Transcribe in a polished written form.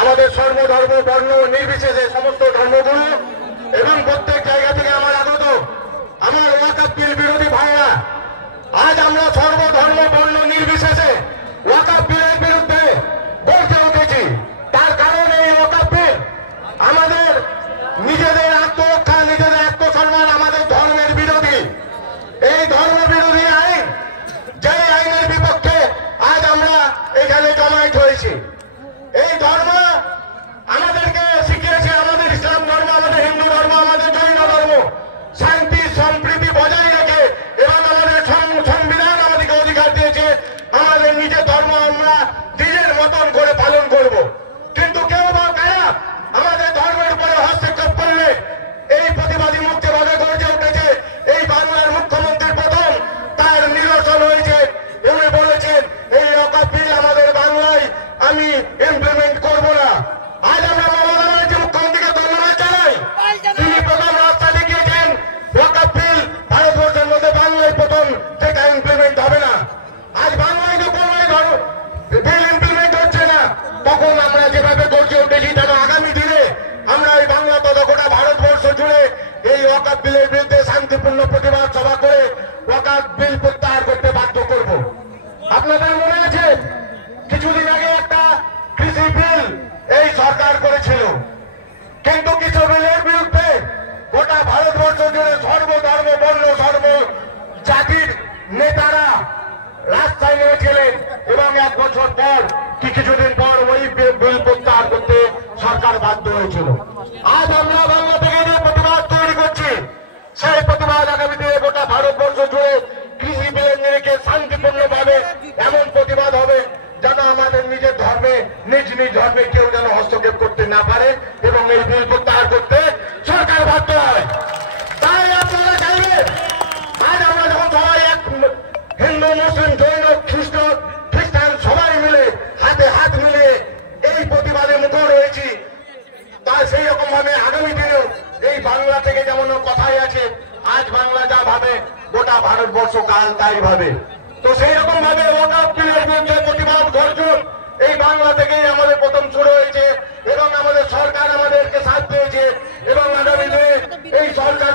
আমাদের সর্বধর্ম বর্ণ নির্বিশেষে সমস্ত ধর্মগুলো এবং প্রত্যেক জায়গা থেকে আমার আগত আমার ওয়াকফ বিল বিরোধী ভাইরা, আজ আমরা সর্বধর্ম বর্ণ নির্বিশেষে ওয়াকফ বিলের বিরুদ্ধে গর্জে উঠেছি। তার কারণ এই ওয়াকফ বিল আমাদের নিজেদের আত্মরক্ষা, নিজেদের আত্মসম্মান, আমাদের ধর্মের বিরোধী। এই ধর্ম বিরোধী আইন, যে আইনের বিপক্ষে আজ আমরা এখানে জমায়েত হয়েছি। এই ধর্ম আমাদেরকে শিখিয়েছে, আমাদের ইসলাম ধর্ম, আমাদের হিন্দু ধর্ম, আমাদের জৈন ধর্ম শান্তি সম্প্রীতি বজায় রেখে এবং আমাদের সংবিধান আমাদেরকে অধিকার দিয়েছে আমাদের নিজের ধর্ম আমরা নিজের মতন করে পালন করব। কিন্তু কেউ বা কারা আমাদের ধর্মের উপরে হস্তক্ষেপ করলে এই প্রতিবাদী মুক্তভাবে গর্জে উঠেছে। এই বাংলার মুখ্যমন্ত্রীর প্রথম তার নিরসন হয়েছে। উনি বলেছেন এই ওয়াকফ বিল আমাদের বাংলায় আমি ইমপ্লিমেন্ট করব না। আজ আমরা মমতা ব্যানার্জি মুখ্যমন্ত্রীকে ধন্যবাদ জানাই। তিনি প্রথম রাস্তা দেখিয়েছেন ওয়াকফ বিল ভারতবর্ষের মধ্যে বাংলায় প্রথম যেটা ইমপ্লিমেন্ট হবে না। আজ বাংলায় যখন এই বিল ইমপ্লিমেন্ট হচ্ছে না, তখন আমরা যেভাবে গর্জে উঠেছি, যেন আগামী দিনে আমরা এই বাংলা তথা গোটা ভারতবর্ষ জুড়ে এই ওয়াকফ বিলের বিরুদ্ধে শান্তিপূর্ণ প্রতিবাদ সভা করে ওয়াকফ বিল প্রত্যাহার করতে বাধ্য করব। আপনাদের মনে আছে কিছুদিন আগে একটা কৃষি বিল এই সরকার করেছিল, কিন্তু কৃষি বিলের বিরুদ্ধে গোটা ভারতবর্ষ জুড়ে সর্বধর্ম বর্ণ সর্ব জাতির নেতারা রাস্তায় নেমেছিলেন এবং 1 বছর পর কিছুদিন পর ওই বিল প্রত্যাহার করতে সরকার বাধ্য হয়েছিল। আজ আমরা বাংলা থেকে যে প্রতিবাদ তৈরি করছি, সেই প্রতিবাদ আগামী দিনে গোটা ভারতবর্ষ জুড়ে কৃষি বিলের নিরিখে শান্তিপূর্ণভাবে এমন প্রতিবাদ হবে যেন আমাদের নিজের ধর্মে নিজ নিজ ধর্মে কেউ যেন হস্তক্ষেপ করতে না পারে এবং এই বিল প্রত্যাহার করতে সরকার বাধ্য হয়। তাই আপনারা চাইবেন আজ আমরা যখন সবাই এক হিন্দু মুসলিম জৈন খ্রিস্টান সবাই মিলে হাতে হাত মিলে এই প্রতিবাদে মুখর হয়েছি, তাই সেই রকম ভাবে আগামী দিনেও এই বাংলা থেকে যেমন কথাই আছে আজ বাংলা যা ভাবে গোটা ভারতবর্ষ কাল তাই ভাবে। তো সেই রকম ভাবে ওয়াকফ বিলের বিরুদ্ধে প্রতিবাদ গর্জন এই বাংলা থেকেই আমাদের প্রথম শুরু হয়েছে এবং আমাদের সরকার আমাদেরকে সাথ দিয়েছে এবং আগামী দিনে এই সরকার